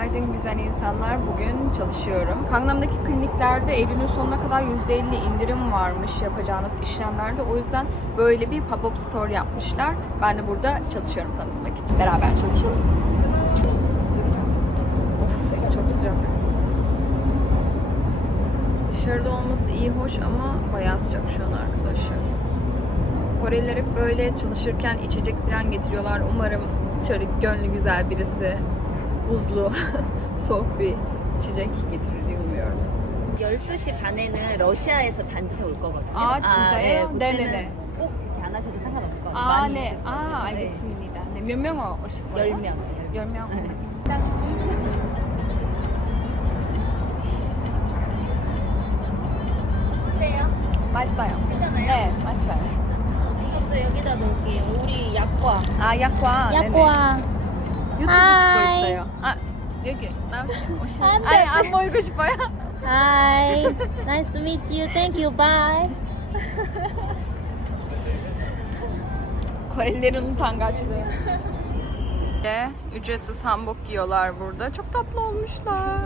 Günaydın güzel insanlar. Bugün çalışıyorum. Gangnam'daki kliniklerde Eylül'ün sonuna kadar %50 indirim varmış yapacağınız işlemlerde. O yüzden böyle bir pop-up store yapmışlar. Ben de burada çalışıyorum tanıtmak için. Beraber çalışalım. Of çok sıcak. Dışarıda olması iyi hoş ama bayağı sıcak şu an arkadaşlar. Koreliler hep böyle çalışırken içecek falan getiriyorlar. Umarım şöyle gönlü güzel birisi buzlu, soğuk bir içecek getirir diye umuyorum. 12시 반에는 러시아에서 단체 올 거거든요. 아, 진짜요? 네, 그때는 네네네. 꼭 이렇게 안 하셔도 상관없을 것 같아요. 아, 많이 네. 아, 네. 알겠습니다. 네, 몇 명 오실 거예요? 10명. 10명. 네. 어때요? 맛있어요. 괜찮아요? 네, 맛있어요. 이것도 여기다 놓을게요. 우리 약과. 아, 약과. 네네. 약과. 유튜브 하이. 찍고 있어요. 아, 여기 나오시면 오시면. 안 돼, 아니, 안 돼. 안 보이고 싶어요? Hi. nice to meet you. Thank you. Bye. Korelilerin utangaçlığı. Ve ücretsiz hanbok giyiyorlar burada. Çok tatlı olmuşlar.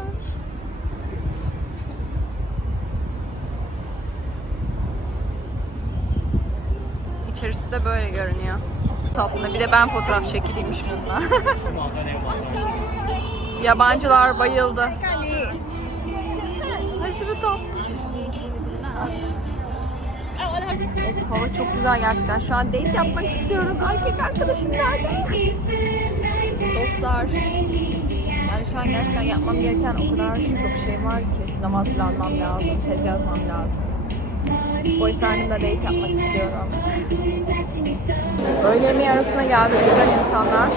İçerisi de böyle görünüyor. Tatlı. Bir de ben fotoğraf çekileyim şununla. Yabancılar bayıldı. Aşırı tatlı. Of, hava çok güzel gerçekten. Şu an date yapmak istiyorum. Erkek arkadaşım nerede? Dostlar. Yani şu an gerçekten yapmam gereken o kadar çok şey var ki. Sınava hazırlanmam lazım. Tez yazmam lazım. Boyfriendimle date yapmak istiyorum. Öğle yemeği arasına geldik güzel insanlar.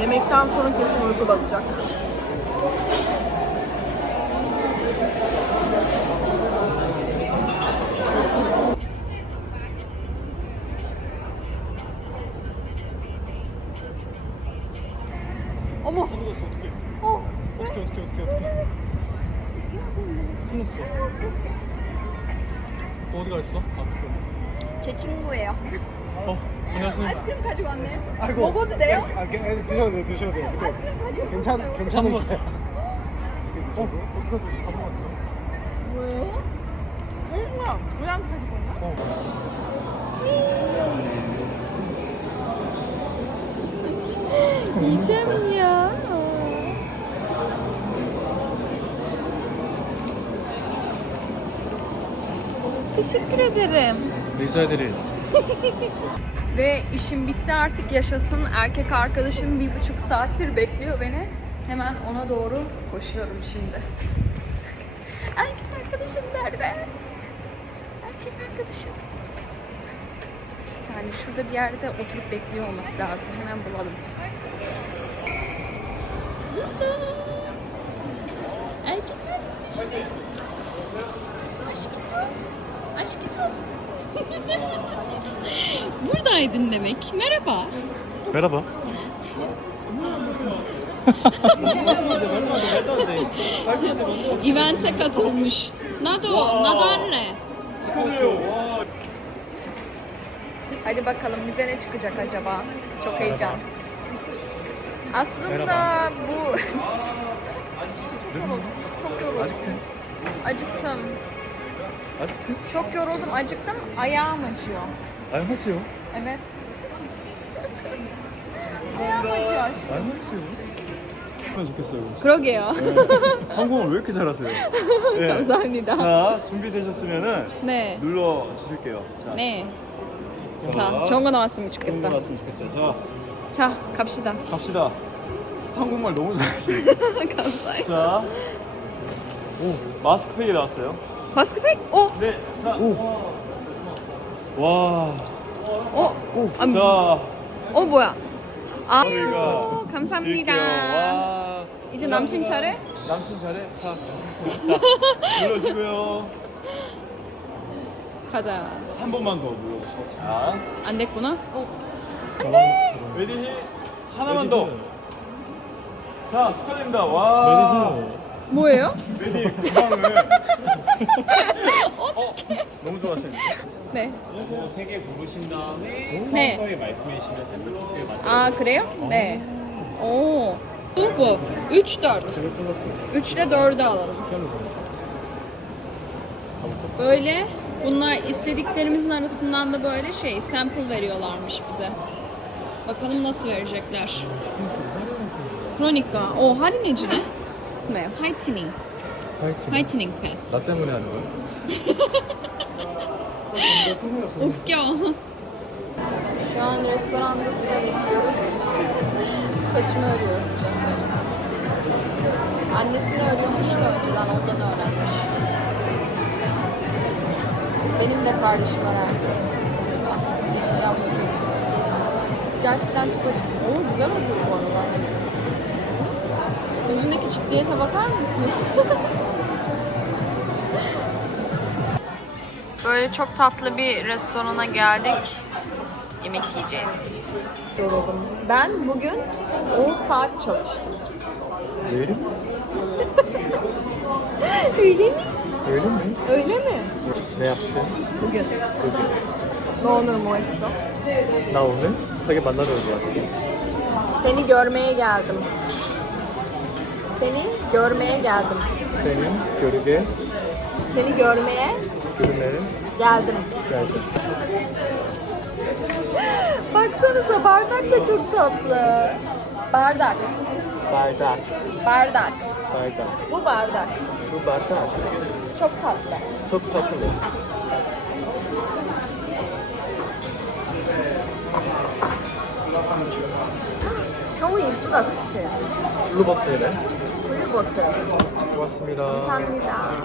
Yemekten sonra kesin uyku basacak. 아이스크림 가지고 왔네요. 아이고. 먹어도 돼요? 아, 아, 드셔도 돼 드셔도 돼. 아이스크림 가지고 괜찮 괜찮은 거야. 어 어떡하지? 다 먹었어. 뭐예요? 뭔가 불안 가지고? 어. 이잼이야. Teşekkür ederim. Rica ederim. Ve işim bitti artık yaşasın. Erkek arkadaşım bir buçuk saattir bekliyor beni. Hemen ona doğru koşuyorum şimdi. Erkek arkadaşım nerede? Erkek arkadaşım. Bir saniye şurada bir yerde oturup bekliyor olması lazım. Hemen bulalım. Burada. Erkek arkadaşım. Aşkım. Aşkım. Buradaydın demek. Merhaba. Merhaba. Event'e katılmış. Nado, Nado anne. Hadi bakalım bize ne çıkacak acaba? Çok heyecan. Aslında Merhaba. bu... çok yoruldum. Çok yoruldum. Acıktım. Acıktın. Çok yoruldum, acıktım. Ayağım acıyor. 알맞지요? Evet. Ayağım acıyor aşkım. 알맞지요? 하면 좋겠어요. 그러게요. 한국어 왜 이렇게 잘하세요? 네. 감사합니다. 자 준비되셨으면은 네. 눌러 주실게요. 자, 네. 자, 좋은 거 나왔으면 좋은 좋겠다. 거 같으면 좋겠어요. 자, 갑시다. 자 갑시다. 한국말 너무 잘하시네. 감사해요. 자, 오 마스크팩이 나왔어요. 마스크팩? 어? 네, 자, 오, 와, 어? 오, 아, 자, 어 뭐야? 아, 저희가 오, 감사합니다. 와, 이제 감사합니다. 남친 차례? 남친 차례? 자, 남친 차례. 자, 눌러주고요. 가자. 한 번만 더 눌러보시고. 자, 안 됐구나? 레디 하나만 더. 자, 축하드립니다. 와. 뭐예요? 레디 구강을. 어, 너무 좋아하시네. 네. 세개 부르신 다음에 네. 서에 말씀해 주시면 샘플 두개 맞 아, 그래요? 네. Oo. Bu bu. 3 4. 3 ile 4'ü alalım. Böyle bunlar istediklerimizin arasından da böyle şey sample veriyorlarmış bize. Bakalım nasıl verecekler. Kronika. O 하린 해주네. 네, 화이트닝. 화이팅. 화이트닝 패드. 나 때문에 하는 거야? 웃겨. Şu an restoranda sıra bekliyoruz. Saçımı örüyorum canım. Annesini örüyormuş da önceden ondan öğrenmiş. Benim de kardeşim öğrendi. Ben yavrucuğum. Gerçekten çok açık. Oo güzel oluyor bu arada. Yüzündeki ciddiyete bakar mısınız? Böyle çok tatlı bir restorana geldik. Yemek yiyeceğiz. Yoruldum. Ben bugün 10 saat çalıştım. Öyle mi? Öyle mi? Öyle mi? Öyle mi? Ne yaptın? Bugün. Bugün. Ne olur mu esso? Ne olur? Sadece benden öyle yapsın. Seni görmeye geldim. Seni görmeye geldim. senin gölge Seni görmeye görünmenin geldim. geldi. Baksanıza bardak da çok tatlı. Bardak. Bardak. Bardak. Bardak. Bu bardak. Bu bardak Çok tatlı. çok tatlı. 너무 예쁘다, 그치? 블루버 튼이네. 블루버튼. 고맙습니다. 감사합니다.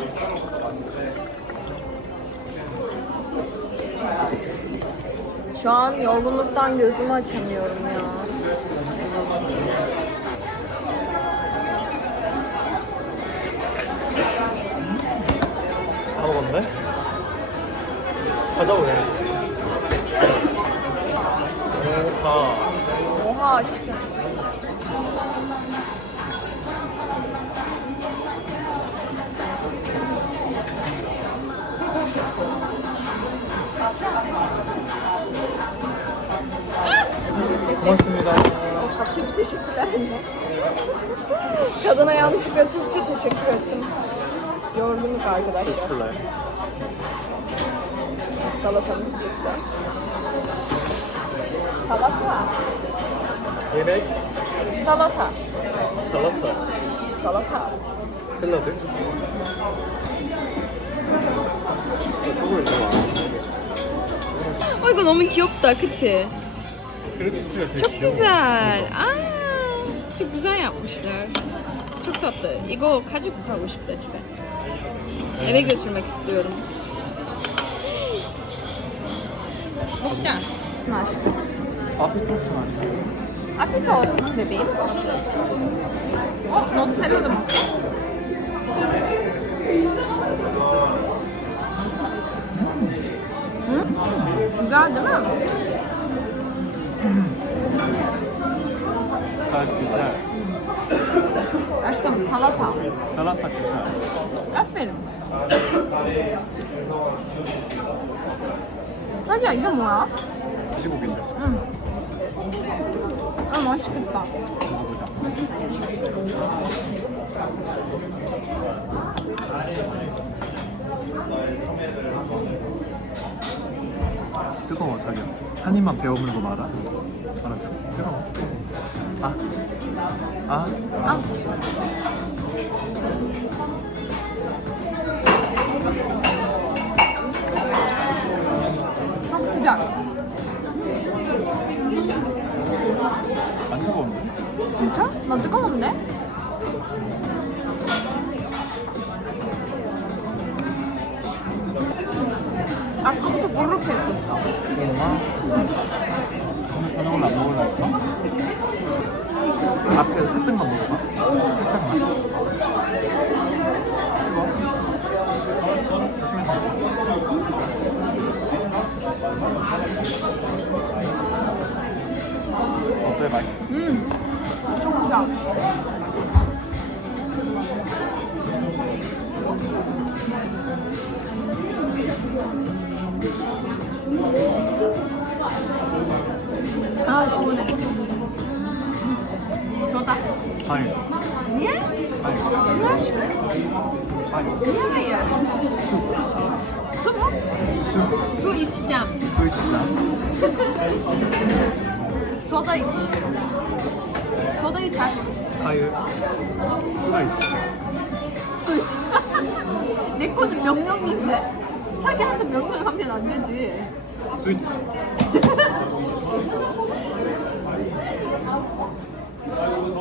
Şu an yorgunluktan gözümü açamıyorum ya. 다 먹었네? 받아오야지. 오하. Oha aşkım. 고맙습니다. Kapçı teşekkürler. Kadına yanlışlıkla Türkçe teşekkür ettim. Yorgunluk arkadaşlar. 몰라요. Salatamız çıktı. Salata. 예맥, Salata. 살라타, Salata. 샐러드. 그걸 좋아. 어, 이거 너무 귀엽다, 그치? 그래치스가 되게 Çok 귀여워. güzel. Aa, çok güzel yapmışlar. Çok tatlı. 이거 가지고 가고 싶다 집에. Eve götürmek istiyorum. 먹자. aşkım. Afiyet olsun aşkım. Afiyet olsun bebeğim. Oh, not seriyordum. Güzel değil mi? 살 güzel. Aşkım salata. 살라타 güzel. Aferin. 자기야 이게 뭐야? 돼지고기인데. 응. 아 맛있겠다. 먹어보자. 뜨거워 자기야. 한 입만 베어물는 거 말아. 알았어. 뜨거워. 아. 아. 아. çok sıcak. 안 뜨거운데? 진짜? 나 뜨거운데? Iç.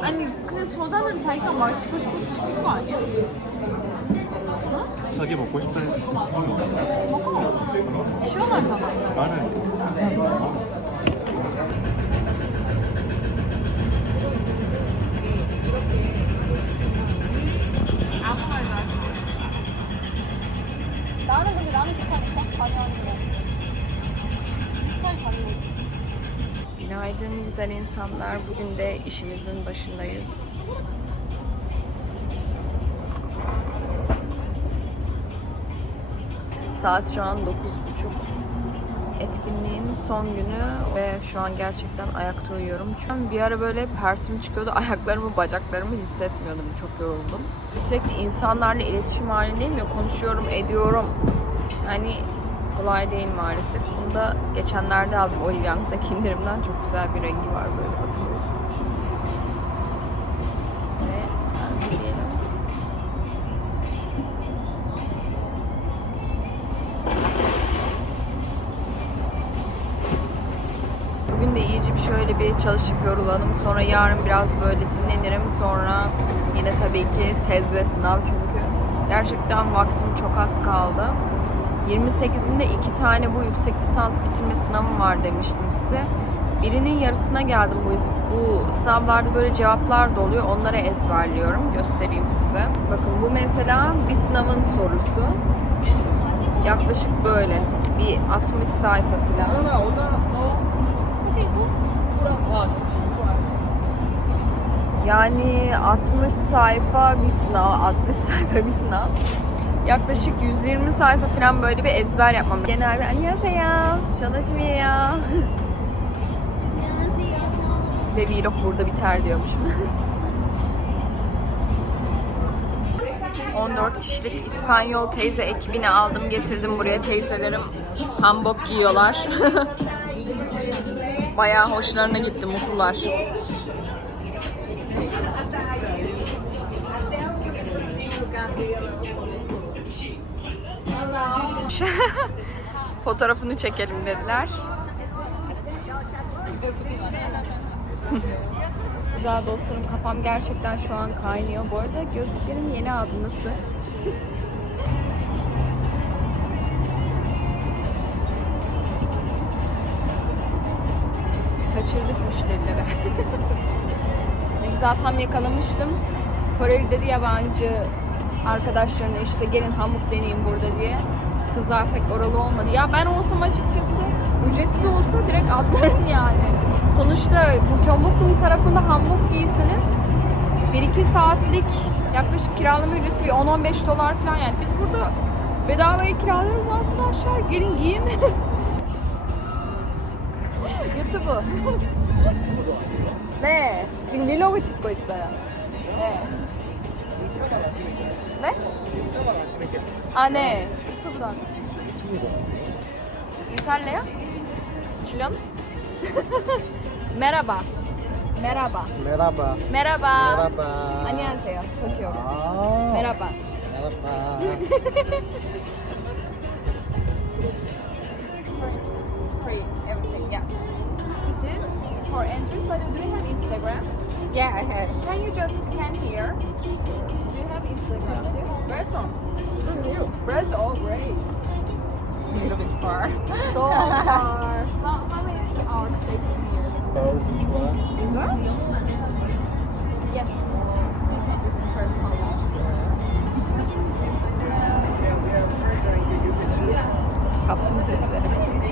아니, 근데 소다는 자기가 마시고 싶은 거 아니야? 자기 먹고 싶다 해도 시원하잖아. 나는 나는 güzel insanlar. Bugün de işimizin başındayız. Saat şu an 9.30. Etkinliğin son günü ve şu an gerçekten ayakta uyuyorum. Şu an bir ara böyle pertim çıkıyordu. Ayaklarımı, bacaklarımı hissetmiyordum. Çok yoruldum. Sürekli insanlarla iletişim halindeyim ya. Konuşuyorum, ediyorum. Hani kolay değil maalesef. Bunu da geçenlerde aldım. O Young'daki indirimden çok güzel bir rengi var böyle bakıyoruz. Ve diyelim. Bugün de iyice bir şöyle bir çalışıp yorulalım. Sonra yarın biraz böyle dinlenirim. Sonra yine tabii ki tez ve sınav çünkü gerçekten vaktim çok az kaldı. 28'inde iki tane bu yüksek lisans bitirme sınavım var demiştim size. Birinin yarısına geldim bu, bu sınavlarda böyle cevaplar da oluyor. Onları ezberliyorum. Göstereyim size. Bakın bu mesela bir sınavın sorusu. Yaklaşık böyle bir 60 sayfa falan. Yani 60 sayfa bir sınav, 60 sayfa bir sınav. Yaklaşık 120 sayfa falan böyle bir ezber yapmam. Genel bir annyeonghaseyo, çalışmıyor. Ve vlog burada biter diyormuşum. 14 kişilik İspanyol teyze ekibini aldım getirdim buraya. Teyzelerim hanbok giyiyorlar. Bayağı hoşlarına gitti, mutlular. Fotoğrafını çekelim dediler. Güzel dostlarım kafam gerçekten şu an kaynıyor. Bu arada gözlüklerim yeni aldım nasıl? Kaçırdık müşterileri. Zaten yakalamıştım. Koreli dedi yabancı arkadaşlarına işte gelin hamburg deneyeyim burada diye Kızlar pek oralı olmadı. Ya ben olsam açıkçası ücretsiz olsa direkt atlarım yani. Sonuçta bu Kömbok'un tarafında hamburg giyseniz 1-2 saatlik yaklaşık kiralama ücreti bir 10-15 dolar falan yani. Biz burada bedavaya kiralıyoruz arkadaşlar. Gelin giyin. 유튜브. 네, 지금 밀로그 찍고 있어요. 네. 네? 아, 네. 유튜브도 하고. 인사할래요? 출연? 메라바. 메라바. Merhaba. 메라바. Merhaba. 안녕하세요. 도쿄. Aa, 메라바. merhaba. Free, everything, yeah. This is for entrance, but do you have Instagram? Yeah, I have. Can you just scan here? Do you have Instagram too? Where from? Brazil. Brazil, oh great. It's a little bit far. So far. How, how many hours take from here? Oh, which one? This one? Yes. We have this is first one. Kaptım testleri.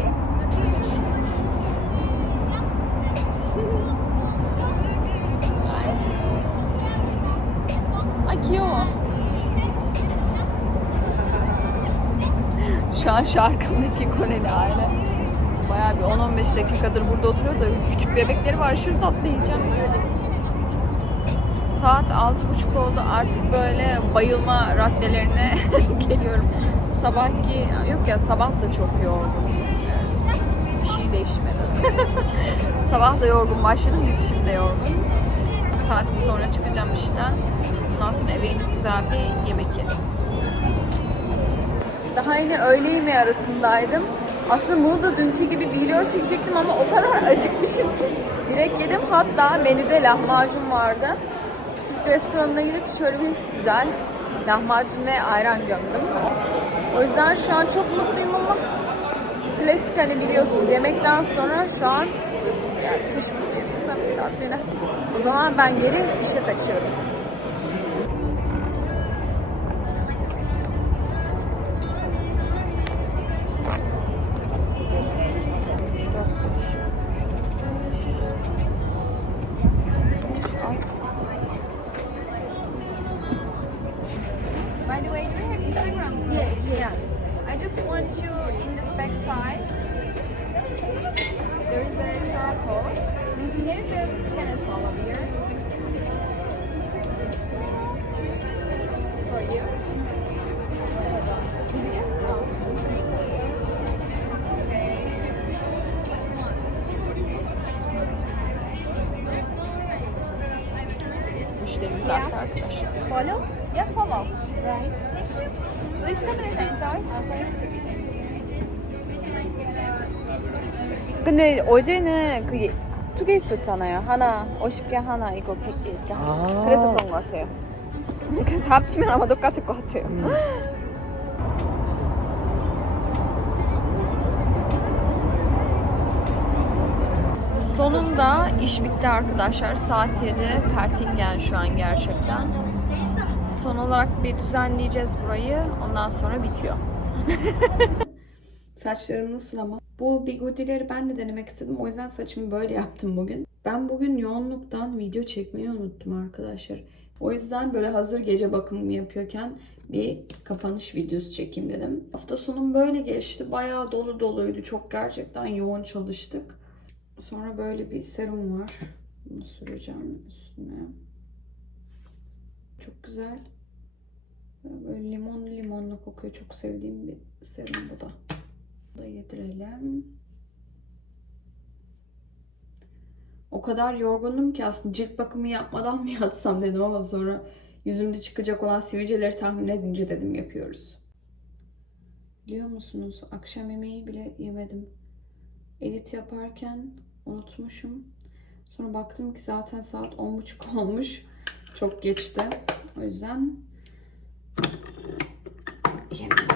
Şu an şarkımdaki Koreli aile. Bayağı bir 10-15 dakikadır burada oturuyor da küçük bebekleri var. Aşırı tatlı yiyeceğim. saat altı buçuk oldu. Artık böyle bayılma raddelerine geliyorum. Sabahki, yok ya sabah da çok. Evet, Bir şey değişmedi. sabah da yorgun başladım, gidişim de yorgun. Saat sonra çıkacağım işten. Ondan sonra eve gidip güzel bir yemek yedim. Daha yine öğle yemeği arasındaydım. Aslında bunu da dünkü gibi video çekecektim ama o kadar acıkmışım ki direkt yedim. Hatta menüde lahmacun vardı. Türk restoranına gidip şöyle bir güzel lahmacun ve ayran gömdüm. O yüzden şu an çok mutluyum ama klasik hani biliyorsunuz yemekten sonra şu an insan misafirine. O zaman ben geri işe kaçıyorum. Instagram? Yes, yes. I just want you in the spec size. There is a QR code. Can you just scan it while I'm here? 근데 어제는 그게 두 개 있었잖아요. 하나 50개, 하나 이거 100개. 아. 그래서 그런 것 같아요. 그래서 합치면 아마 똑같을 것 같아요. Sonunda iş bitti arkadaşlar. Saat 7. Pertingen şu an gerçekten. Son olarak bir düzenleyeceğiz burayı. Ondan sonra bitiyor. Saçlarım nasıl ama? Bu bigudileri ben de denemek istedim. O yüzden saçımı böyle yaptım bugün. Ben bugün yoğunluktan video çekmeyi unuttum arkadaşlar. O yüzden böyle hazır gece bakımımı yapıyorken bir kapanış videosu çekeyim dedim. Hafta sonum böyle geçti. Bayağı dolu doluydu. Çok gerçekten yoğun çalıştık. Sonra böyle bir serum var. Bunu süreceğim üstüne. Çok güzel. Böyle limonlu limonlu kokuyor. Çok sevdiğim bir serum bu da. Da yedirelim. O kadar yorgundum ki aslında cilt bakımı yapmadan mı yatsam dedim ama sonra yüzümde çıkacak olan sivilceleri tahmin edince dedim yapıyoruz. Biliyor musunuz akşam yemeği bile yemedim. Edit yaparken unutmuşum. Sonra baktım ki zaten saat 10.30 olmuş. Çok geçti. O yüzden yemedim.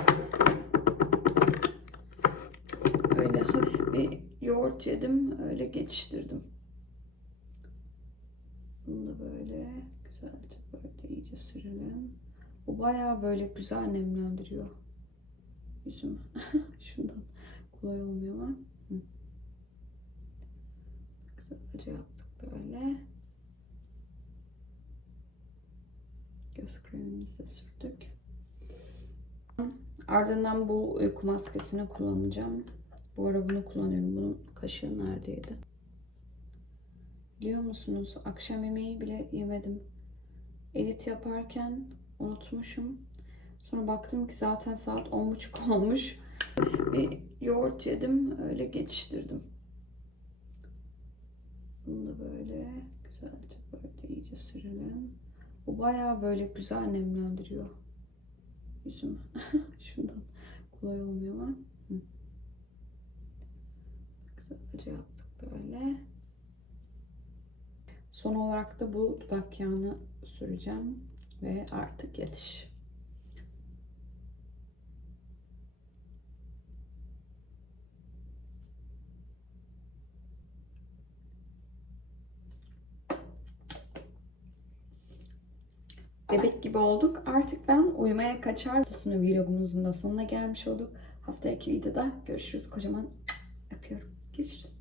Öyle hafif bir yoğurt yedim. Öyle geçiştirdim. Bunu da böyle güzelce böyle iyice sürelim. Bu bayağı böyle güzel nemlendiriyor yüzümü. Şundan kolay olmuyor ama. Güzelce yaptık böyle. Göz kremimizi de sürdük. Ardından bu uyku maskesini kullanacağım. Bu ara bunu kullanıyorum. Bunun kaşığı neredeydi? Biliyor musunuz? Akşam yemeği bile yemedim. Edit yaparken unutmuşum. Sonra baktım ki zaten saat 10.30 olmuş. Bir yoğurt yedim. Öyle geçiştirdim. Bunu da böyle güzelce böyle iyice sürelim. Bu bayağı böyle güzel nemlendiriyor yüzümü. Şundan kolay olmuyor ama. Güzelce yaptık böyle. Son olarak da bu dudak yağını süreceğim ve artık yatış. Bebek gibi olduk. Artık ben uyumaya kaçar. Sonu vlogumuzun da sonuna gelmiş olduk. Haftaki videoda görüşürüz. Kocaman öpüyorum. Görüşürüz.